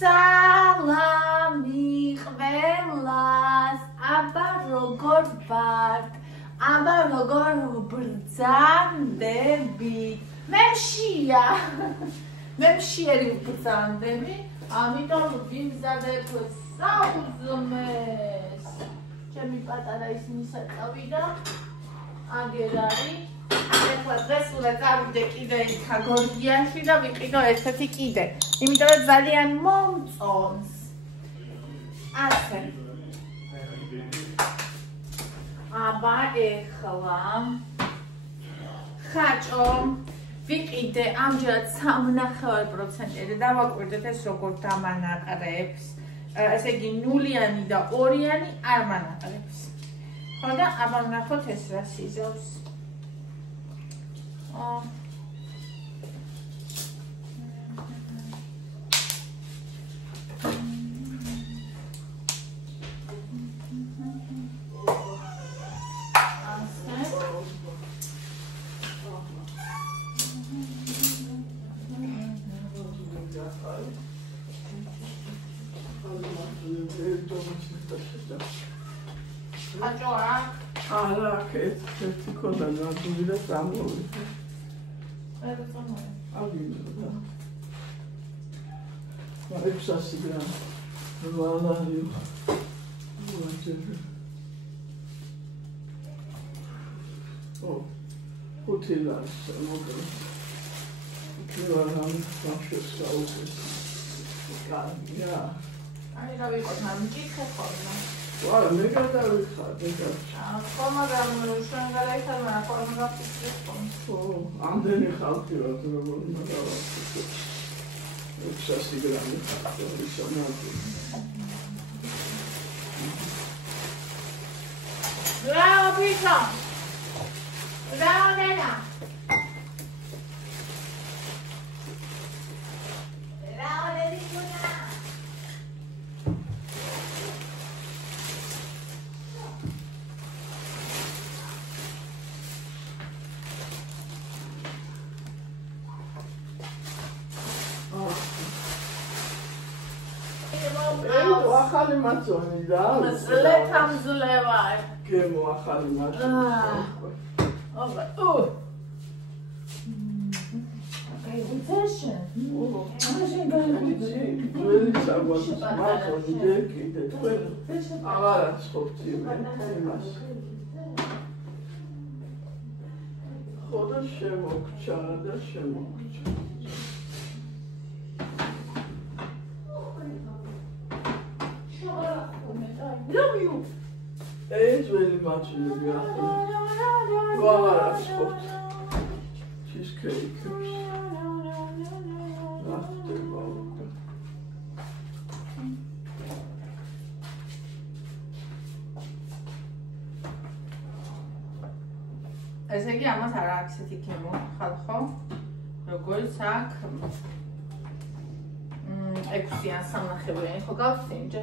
Salami qvelas aba როგორ ვართ aba როგორ ბრძანდებით მე მშიერი ვბრძანდები ამიტომ ვიმზადებ საუზმეს ჩემი პატარა ისინი საწყავი და აგერ არის ეხლა დღეს უნდა წავიდე კიდე იქა გორგიაში და ვიყიდო ერთ-ერთი კიდე იმიტომ რომ ძალიან მომწონს ასე აბა ეხლა ხაჭო ვიყიდე ამჯერად 3.9%-ზე დავაკვირდეთ ეს როგორ დამანაყრებს ესე იგი ნულიანი და ორიანი არ მანაყრებს ხო და აბა ვნახოთ ეს რა სიზავს არა, ერთი ქონდა ნადული და წამოვიდა. აგინდა. 600 გრამი. ვალარი. ხუთილას მოგე. კილოგრამი 500. კაია. აი რა ვიყოთ მამჭიქე ხოლმე. ვარა მე გადავიხარ მაგრამ შენ გადაიხარ მაგრამ ხოლმე გაფიქრე ხო ამდენი ხალხი რა როგორ უნდა დავაფიქრე 600 გრამი ხარ ისონადი ბრავო ბიჭო ბრავო ნენა ახალი მაწონი და მძლე ვარ გემო ახალი მაწონი აბა Okay, attention. Really, someone smart on the deck. Agora, sorti me. Xoda შემოგჩა და შემოგჩა. ეს ველი მაჩვენები ახლა. ვაღარ ახსოვთ. Cheesecake. ესე იგი ამას არ აქვს ისეთი გემო ხალხო როგორც აქ 6-იან 3.5-იანი ხო გავცინჯე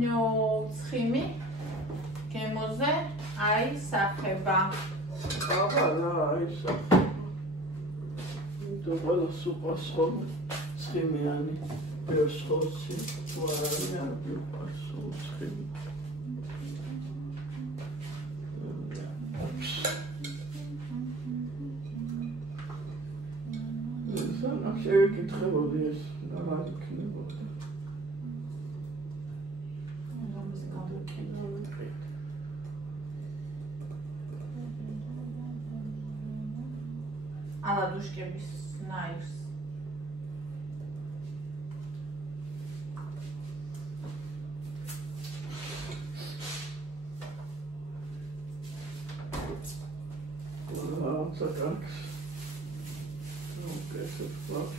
ნო ცხიმი გემოზე აი სახება აბა რა აი სახება და ყველა სუპას ხო ცხიმიანი ბერსხოსი ვარიან ბიუპასო ცხიმი შევიკითხებოდი ეს რა იქნებოდა. ალადუშკების ნაირს. Sakaks. Okay, so flush.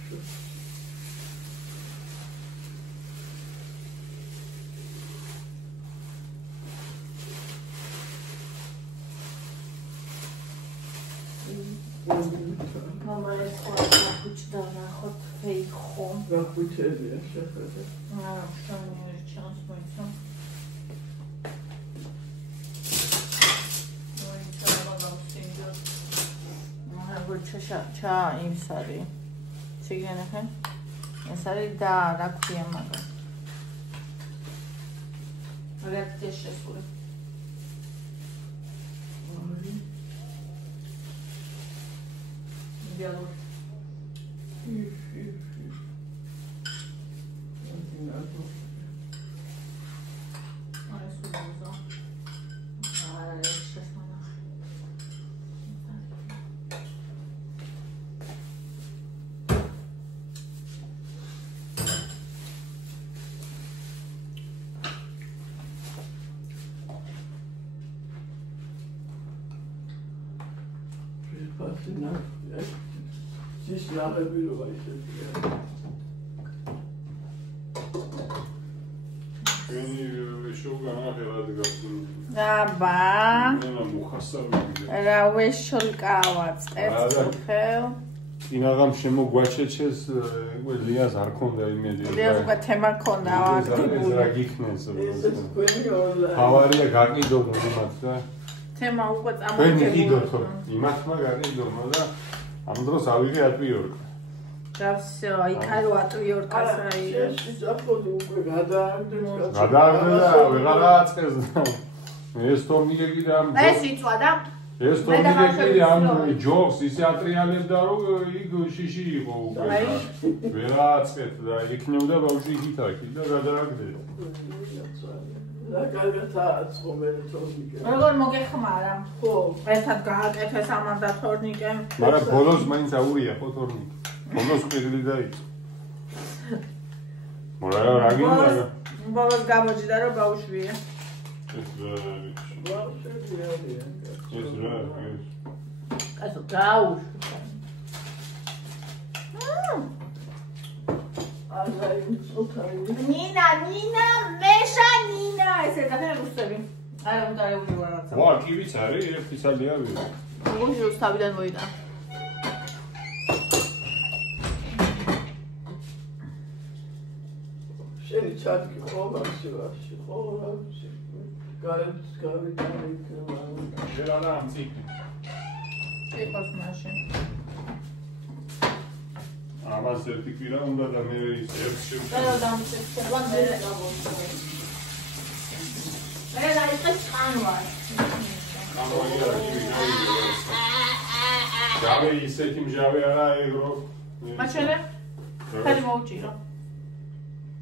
Mama is quite a good done. I hot fake home. What would you do? Ah, some chance my son. ჩა იმს არის. ციგენახე. ეს არის და რა ქვია მაგას. რეაქცია შესული. Dialog. This is not a video I said. აბა რა ვეშოლკავა წერს ხელ ინაღამ შემოგვაჩეჩეს ლიას არ ქონდა იმედი ლიას უკვე თემა ქონდა ეს რა გიქნეს ავარია გაყიდო იმათ და თემა უკვე წამოგვიდო იმათმა გაყიდო და ამ დროს ავიღე ატვიორკა და всё იქარო ატვიორკას აი ეს აფოდი უკვე გადააგდეს გადააგდა და ვეღარა აწყეს ეს თორნიკე კიდე ამ ეს იწვა და ეს თორნიკე კიდე ამ ჯობს ისე ატრიალებდა რომ იქ შიში იყო უკვე ვერა აწყეთ და იქნებდა ბავშვი იქით აქ და გადააგდეს და კარგად აწომე თორნიკე როგორ მოგეხმარა ხო ერთად გააკეთეს ამან და თორნიკე მაგრამ ბოლოს მაინც აურია ხო თორნიკე ბოლოს პირდი დაიწყო მორა რა გინდა ბოლოს გამოჯდა რომ ბავშვია ეს რა კაცო გაუშვ ნინა მეშა ნინა ესე და რუსები არა უნდარეული ვარ რაცა ვა კივიც არის ერთი სალია ვიღა გუშინ თავიდან მოიდა შენი ჩატკი ხო მასივაში ხო გარეთ გავიტანე იქნება ვერანა ამ ციკლი იყოს მაშინ ამას ერთი კვირა უნდა და მე ის ერთ და დამწესებან მე გავუსწრე მე დაიწყეს ხანვარ ჯავე ისეთი მჟავე არა ეგრო მაჩელე ხელი მოუჭირო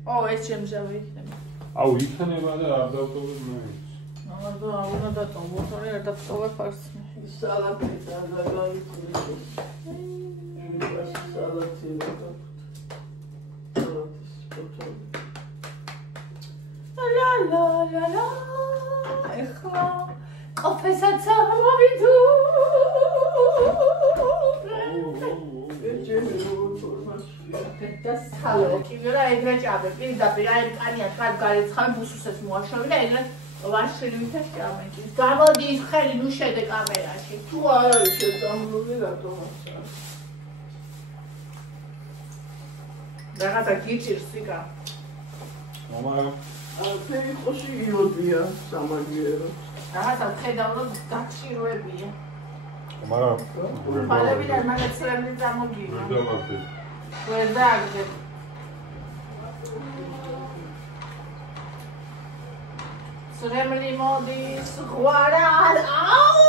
ო ეს შემჟავე იქნება აუ იქნება და არ დავტოვებ მე და უნდა დატოვო თორე არ დატოვებ არც სალატი და გავიწვიო სალატი ლა ლა ლა ლა ეხლა ყופესაც ამოვიდო ეს ხალხი კიდევ ეგრე ჭამე პირდაპირ აი კანია თან გარეცხავ ბუსუსებს მოაშოვე და ეგრე ვარშილი ვითაშ ჭამე გამოდის ხელი ნუ შედე კამერაში თუ არ არის შეწამლული რატომაც რაღაცა გიჭირს იკა მომარა ფერი ხოში იოდია სამაგიერო რაღაცა ხედავ რომ გაგშირვებია მომარა ფალებიდან მაგაცრემლი წამოგივა დავაფე ვერ დააგდე სრემლი მოდის ღვარად აუ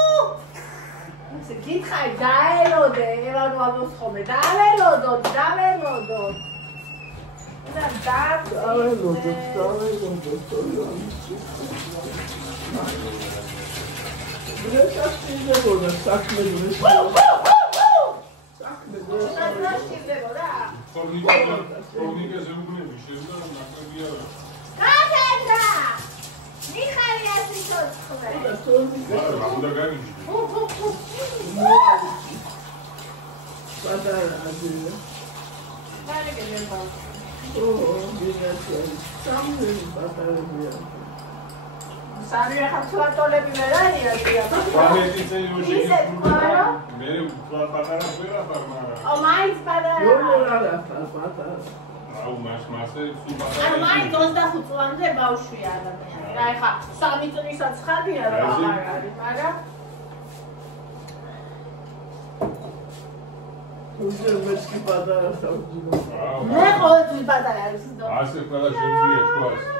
ასე გითხარი დაელოდე ევანო ამოსხომე დაველოდოთ და დაველოდოთ ბრეკასტილებოდა საქმე თორნიკე ზეუბნები შეიძლება რომ ნაკლებია კათედრა მიხარი ასე ცოცხლე რა უნდა გავიჯდე პატარა აძია დაგეგმე ო გინაცია სამი პატარებია სამი ხალხატოლები ვერ არიან პანეტი წელში ისე თქვა მე პატარა ვერა ხარ მაგრამ ო მაინც პატარა პატარა აუ მასე ანუ მაინც 25 წლამდე ბავშვია ადამიანი რა ეხა 3 წლისაც ხარია რა აღარ არის მაგრამ ფერი ხოში იოდია სამაგიერო მომარა ფერი ხოში იოდია სამაგიერო მეც კი პატარა ხარ. მე ყოველთვის პატარა არის და. ასე ყველა შეუძლია თქვას.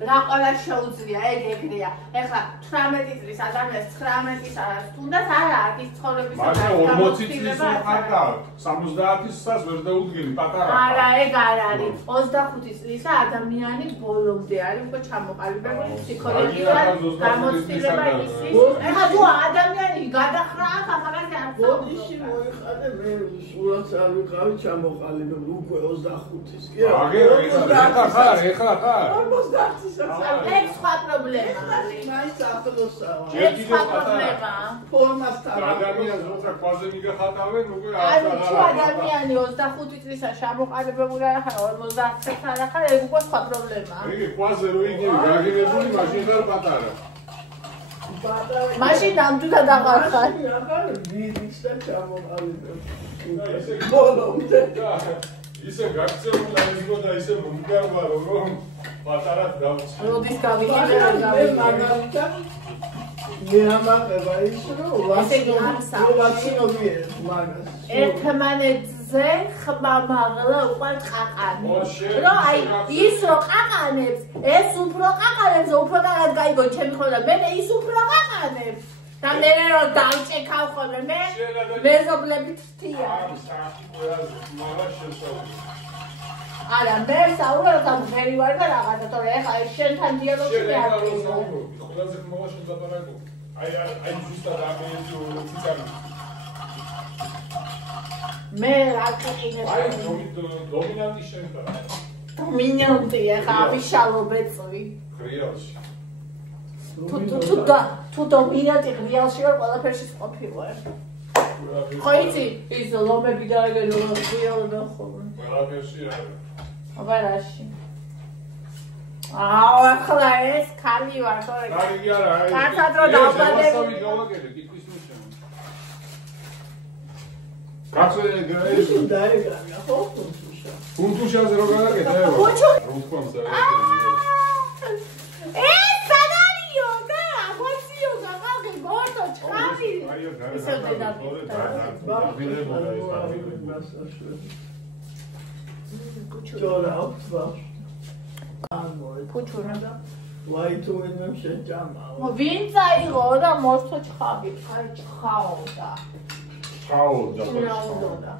რა ყველა შეუძლია, ეგრეა. ეხლა 18 წლის ადამიანს 19-ის არის, თუნდაც არა აქ ის ცხოვრების მაგრამ 40 წლის ხარდა, 70-ისას ვერ დაუდგენი პატარა. არა, ეგ არ არის. 25 წლისა ადამიანი ბოლომდე არის უკვე ჩამოყალიბებული ფსიქოლოგიურად გამოცდილება ისის. ეხლა თუ ადამიანი გადახრა აქ ახალგაზრდა არ ბოდიში მოიხადე მე სულაც არ ვიყავი ჩამოყალიბებული უკვე 25-ის კი არა. ეხლა ხარ. 50-ის ეგ სხვა პრობლემაა. მაინც ახლოსაა. ეგ სხვა პრობლემაა. ფორმასთან. ადამიანს როცა ქვაზე მიგახატავენ, უკვე ანუ თუ ადამიანი 25 წლისა ჩამოყალიბებული არ ხარ, 50 წელს არ ხარ, ეგ უკვე სხვა პრობლემაა. იგი ქვაზე რო იგივე გაგინებული, მაშინ ხარ პატარა. მაშინ ნამდვილად აღარ ხარ. ახლა ვიდიც და ჩამოყალიბებული. ბოლომდე. ისე გაქცეულ აიზგო და ისე მომგარვა რომ პატარად დავწე. როდის გავიყიდე რა მე მაგალითად მე ამაყება ის რომ ვაქცინობიერებ მაგას. ერთმანეთზე ხმამაღლა უყვარ ყაყანი. რომ აი ის რო ყაყანებს, ეს უფრო ყაყანებს, უფრო კარგად გაიგო ჩემი ხოლმე და მე ის უფრო ყაყანებს. და მე რო დავჭექავ ხოლმე მე მეზობლებით ვთია. არა, მე საუბრობ და მღერი ვარ და რაღაცა, თორე ეხლა ეს შენთან დიალოგში მე არ ვიყავ. ყველაზე ხმავა შედაპარაკო. აი ზუსტად ამის ციცარი. მე რა კიყინებ. აი დომინანტი შენ და. დომინანტი ეხლა ავიშალო ბეწვი. რეალში. თუ დომინანტი რეალში ვარ, ყველაფერში ყოფილვარ. ხო იცი, ის ლომები და ეგ რეალურად ხოლმე. ყველაფერში არის. აბარაში. ახლა ეს ქალი ვარ, თორე. კარგი არა, აი. კარგად რომ დავბადები. დავასავი გავაკეთე, კითხვის ნიშანი. კაცო ეგრე. დაეგრა, ხო, თუმცა. ფუნტუშაზე რო გავაკეთე, რა. ბოჩო. რო თქვამს და. ისევ დედაფლი. ჯორა ოფვა. ფუჩურა. ვაი თუ ვინმე შეჭამაო. ვინ წაიღო და მოსთო ჩხავი, ხარ ჩხაოდა. ჩაოდა.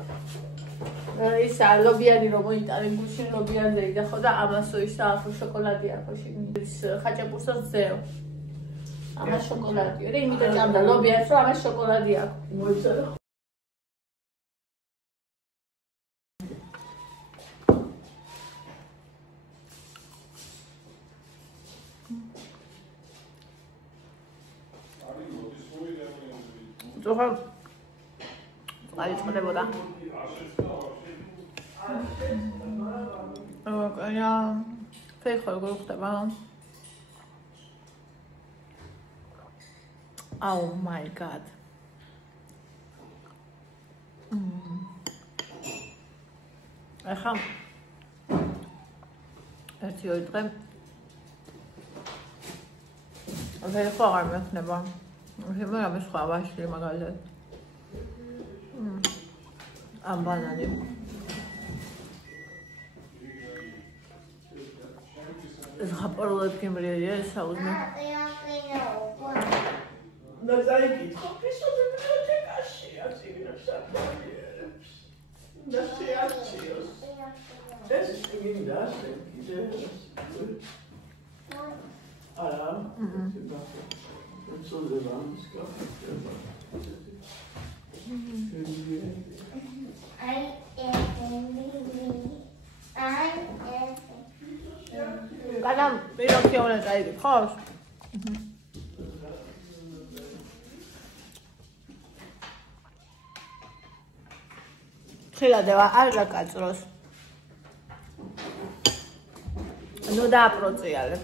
ისა ლობიანი რომ მოიტარე გუშინ ლობიანზე იდახო და ამასო ისა ახო შოკოლადი ახო ის ხაჭაპურსოს ძეო. ამას შოკოლადი. რე იმით ჭამდა ლობიანს რომ ამას შოკოლადი აქვს. მოიცადე. ზოღა აი წდებოდა. აა ფეხო როგორ ხდება? Oh my god. ახლა ერთი ორი დღე ვერაფერ აღარ მექნება. მე ამის სხვა ვაშლი მაგალითად. ამ ბანანი. ეს ხაპარულად გემრიელია ეს საუზმე. და დაიკითხო ფისო ბიბლიოთეკაში აწიგნებს საფრთხეებს. და შეარჩიოს. ეს მინდა კიდე. არა. გადამ პიროქი უნდა დაიკითხოს? ხილადევა არ გაკაწროს. ნუ დააპროციალებ.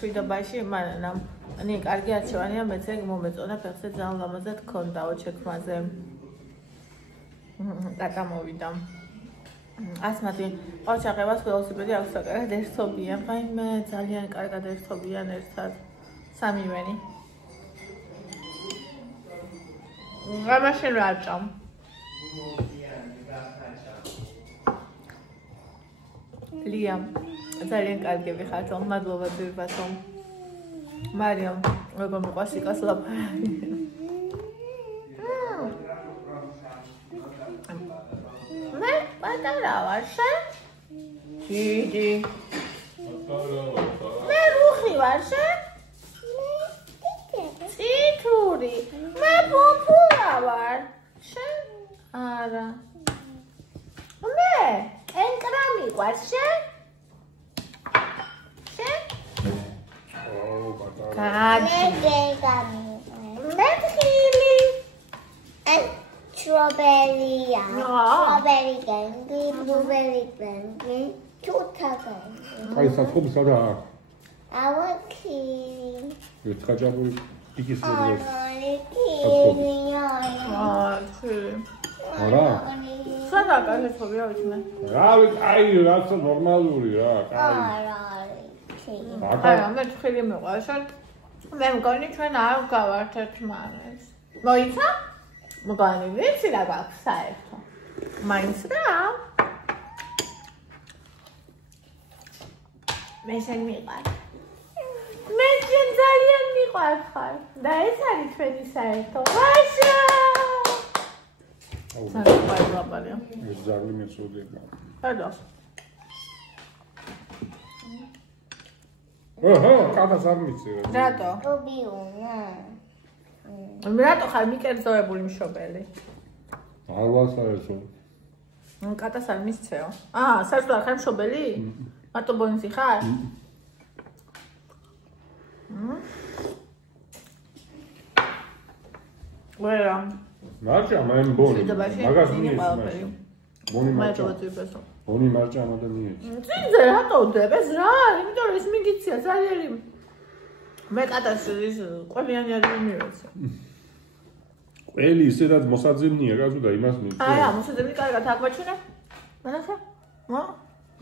შვიდობაში მანამ ani კარგი არჩევანია მეც ეგ მომეწონა ფეხზე ძალიან ლამაზად ქონდაო ჩექმაზე. დაკამოვიდა. ასმათი ყავჩაღებას ველოსიპედი აქვს საკარგად ერთობიან. რაიმე ძალიან კარგად ერთობიან ერთად. სამივენი. გამაშენ რა ჭამ. Liam, ძალიან კარგები ხართ, მადლობა ძირფასო. მარიამ, როგორ მოყვარს იკას ლაპარაკი. მე პატარა ვარ, შენ? დიდი. მე რუხი ვარ, შენ? ციტური. მე პოპულა ვარ, შენ? არა. მე ენკრამი ვარ, შენ? შენ? Medhili. And strawberry. Strawberry candy, blueberry candy, tuta candy. აი საწყობი სადაა? I want kiwi. ეცხაჭაბური ტიკის მოდი. არა. სადა კაცებია ვიცი. რა აი რაცა ნორმალური რა. არა, მე ხელი მეყვა, შენ მე მგონი ჩვენ არ გავართ ერთმანეთს. მოიცა? მგონი ვიცი რა გაქვს საერთო. მაინც რა. მე შენ მიყვარ. მე შენ ძალიან მიყვარ ხარ. და ეს არის ჩვენი საერთო. ვაშა! საერთოდ ლაპარაკია. ეს ზარლი მეწოდება. ხოდა. ოჰო, კატას არ მიწირე. რატო? რობიუნა. რატო ხარ მიკერძოებული მშობელი? არ ვარ საერთოდ. კატას არ მისცეო. საერთოდ არ ხარ მშობელი? მარტო ბონზი ხარ? ვერა. მარჭა მე მბონი. მაგას მიეცი. ბონი მარჭა. ბონი მარჭა ადამიანს. წინზე რატო უდებს რა? იმიტომ რომ ეს მიგიცია ძალიან მე კატას ის ყველიანი არ მიმიოცა. ყველი ისედაც მოსაძებნია კაცო და იმას მიწევს. აი, მოსაძებნი კარგად აკვაჩვენა. მანახა?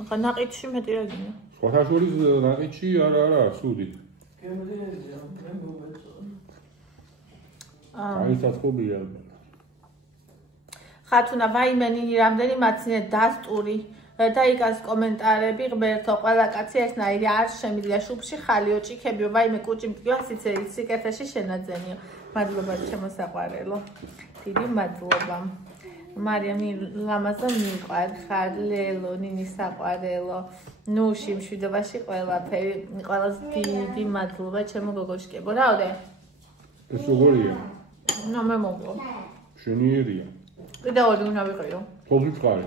ახლა ნაყიდში მეტი რა გინდა. სხვათა შორის ნაყიდში არა, ცუდი. აი საწყობია. ხათუნა ვაიმენი რამდენი მაცინე დასტური დაიკას კომენტარები ღმერთო ყველა კაცი ესნაირი არ შემიძლია შუბში ხალიო ჭიქები ვაიმე კუჭი მტკივა სიკეთეში შენაძენიო მადლობა ჩემო საყვარელო დიდი მადლობა მარიამი ლამაზო მიყვარ ხარ ლელო ნინი საყვარელო ნუში მშვიდობაში ყველაფერი ყველაზე დიდი მადლობა ჩემო გოგოშკებო რაოდე ეს როგორია ნუ მე მოგო შენიერია კიდე ორი უნდა ვიყიო თოვლი წყარი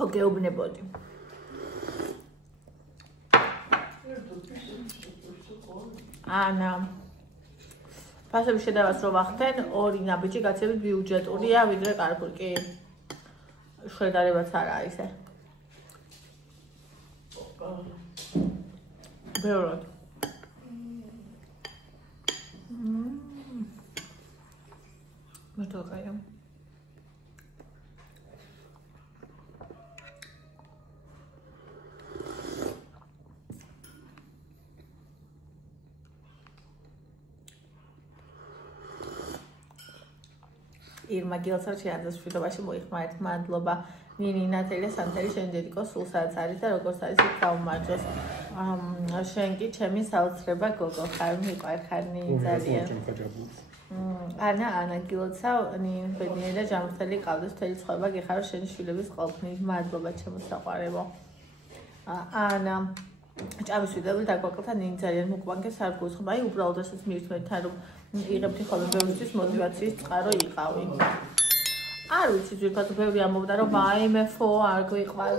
ხო გეუბნებოდი ანა ფასების შედავას რო ვახდენ ორი ნაბიჯი გაცილებით ბიუჯეტურია ვიდრე კარგული კი შედარებაც არა ისე ბევრად მე თო კაია ირმა გილსარ შეანძას შვიდობაში მოიხმარეთ მადლობა ნინი ნათელი სანთელი შენ დედიკო სულ სადაც არის და როგორც არის იქ გაუმარჯოს შენ კი ჩემი საოცრება გოგო ხარ მიყვარ ხარ ნინი ძალიან ანა გილსა ნინი ბედნიერი და ჯანმრთელი ყავდეს მთელი ცხოვრება გიხარო შენი შვილების ყოველდღიურ მადლობა ჩემო საყვარებო ანა ჭამის ვიდეო დაგვაკლდა ნინი ძალიან მუკვანგეს არ გულისხმობ აი უბრალოდ ესეც მირთმეთთან რომ იღებდი ხოლმე ბევრისთვის მოტივაციის წყარო იყავი. არ ვიცი ძირფად ბევრი ამბობდა რომ ვაიმე ფო არ გვიყვარ.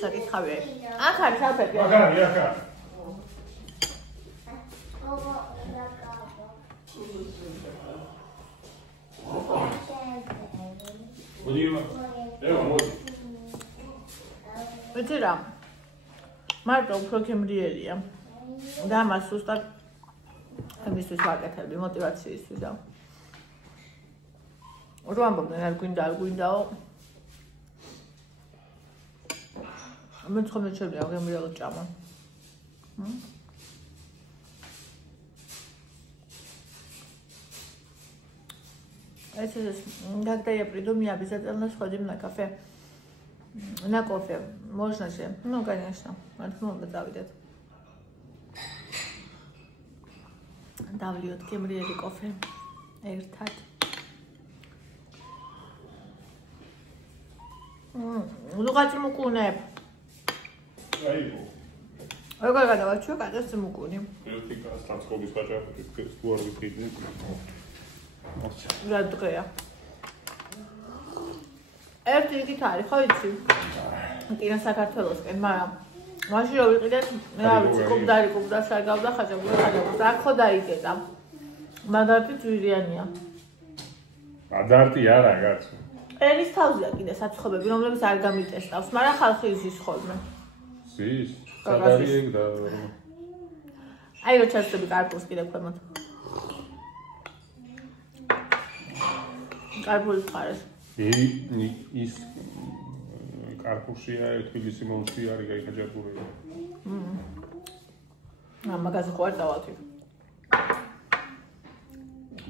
საკითხავი არის. აქ არის საფეთი. აქ არის, აქ არის. ვიცი რა მარტო უფრო გემრიერია და მას უბრალოდ ამისთვის ვაკეთებდი мотивაციისთვის და რო ამბობდნენ არ გვინდაო მე ხომ შეჭრია გემრიელ ჭამა Это когда я приду, мне обязательно сходим на кафе. На кофе. Можно же? Ну, конечно. Можно завидеть. Давлю кемриели кофе. Эртат. Лугати мукунеп. Айбо. როგორ გადავაჩვე კატას მუკუნი. Ელტიკა სტრანსკობის გაჭაფრების თუ არ ვიქიდნი. რა დღეა? ერთი იქით არის, ხო იცი? ტირა საქართველოსკენ, მაგრამ მაშინ რომ ვიყიდეთ, მე არ ვიცი, კუბდარ სარგავდა ხაჭაპური. აქ ხო დაიგედა. მადარტი ძვირიანია. მადარტი არა, კაცო. ერის თავზეა კიდე საცხობები, რომლებიც არ გამიტესტავს, მაგრამ ხალხი იზის ხოლმე. ზის? სადარიეგ და აი რო ჩასწები კარპულს კიდე ქვემოთ. კარპულის მხარეს. ის კარპულშია თბილისი მომში არის გაიხაჭაპურია. მაგაზე ხო არ დავათი.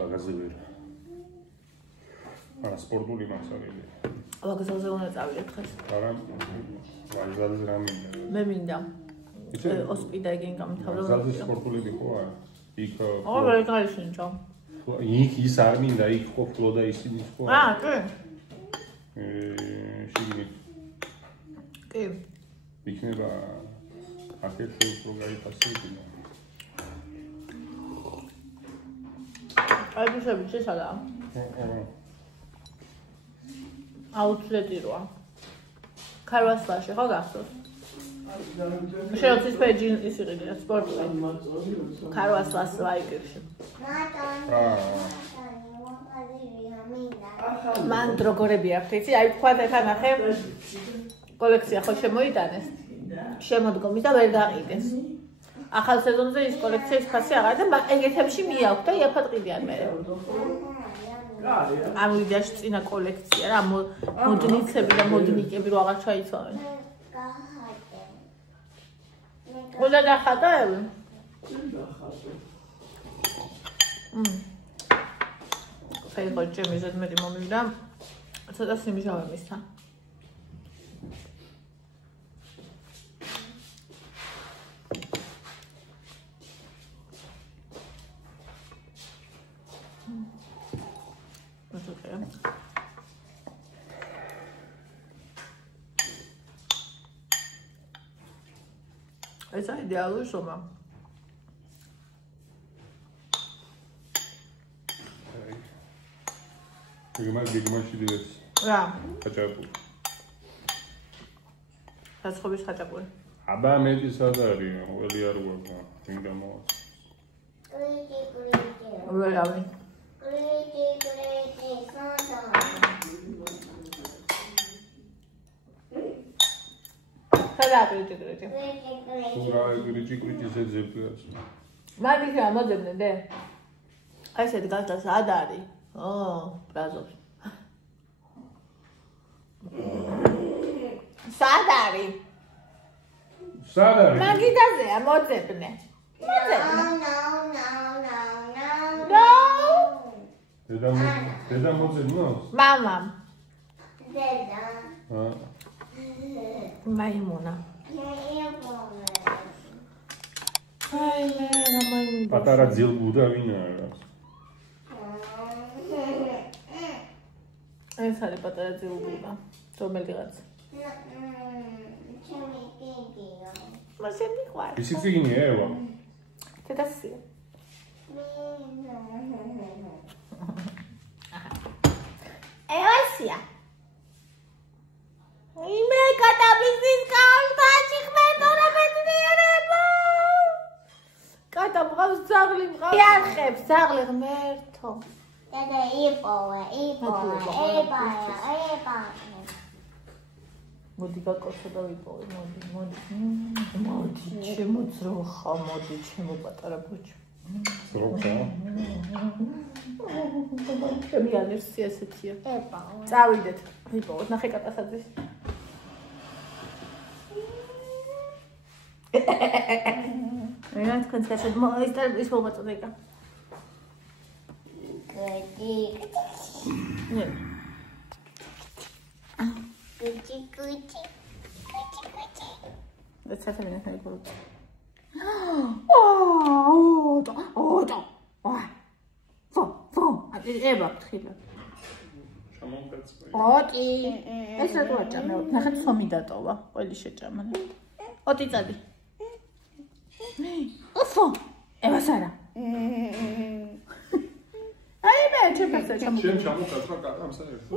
მაგაზე ვერ. არა სპორტული მასალები. მაგაზე უნდა წავიდეთ ხეს. არა ვაზალზე რა მინდა. მე მინდა. ოსპიდაგენ გამთავრდა. ვაზალზე სპორტულები ხო არა? იქ არა გაიშინჭო. იქ ის არ მინდა, იქ ხო ფლო და ისინი ხო? კი. შიგნით. კი. იქნება აკეთე უფრო გაიფასებინა. აი ბუშები შესადა. აუთლეტი როა. ქარვასლაში ხო გახსოვს? შეიძლება ფეჯი ის იყიდა სპორტული. ქარვასლას ლაიკერში. მან დროგორები აქვს, იცი? აი თქვათ ეხა ნახე კოლექცია ხო შემოიტანეს. შემოდგომის და ვერ გაყიდეს. ახალ სეზონზე ის კოლექციის ფასი აღარ და ეგეთებში მიაქვს და იაფად ყიდიან მე. ამვიდაში წინა კოლექცია რა მოდნიცები და მოდნიკები რო აღარ ჩაიცვალენ. უნდა დახატები? ფეიღო ჩემი ზედმეტი მომივიდა. ცოტა სიმჟავე მისცა. ეს იდეალური შომა. გიგმაში დიდეს. რა? ხაჭაპური. საცხობის ხაჭაპური. აბა მეტი სად არის? ყველი არ გვაქვს. მინდა მოვა. ვერავინ. სადა კრიტიკრიტი. სურა კრიტიკრიტი ზეძებიას. მაგის რა მოძებნე დე? აი ესეთ გასდა სად არის? ბრაზოს. სად არის? სად არის? მაგიდაზეა მოძებნე. მოძებნე. დედა მოძებნოს? მამამ. დედა. მაიმუნა. აი მე რა მაიმუნა. პატარა ძილბუდა ვინ არის? ეს არის პატარა ძილბუდა. რომელიღაც. ჩემი გიგია. მასე მიყვარ. ისი წიგნია ევა? დედასია. ევასია. იმე კატაბიზის კალთაში ხმეტორა მეძნიერება. კატა მყავს ძაღლი მყავს. იარხებს ძაღლი ღმერთო. დედა იპოვა. მოდი გაკოცო და ვიპოვე, მოდი, ჩემო ძროხა, მოდი, ჩემო პატარა ბოჭო. ძროხა? ჩემი ალერსია ესეთია. წავიდეთ, ვიპოვოთ, ნახე კატასაძის. რა თქვენს გასად ის მომაწოდე ეკა. Kuchi. Let's have a minute. Eba, თხილა. ჩამოვკაცე. ოტი. ეს რა გვაჭამე? ნახეთ ხომი დატოვა. ყველი შეჭამა. ოტი წადი. ოფო. ება სარა. აი მე ჩემ პასა ჩამოვკაცე. ჩემ ჩამოვკაცე კატამსა ერთად.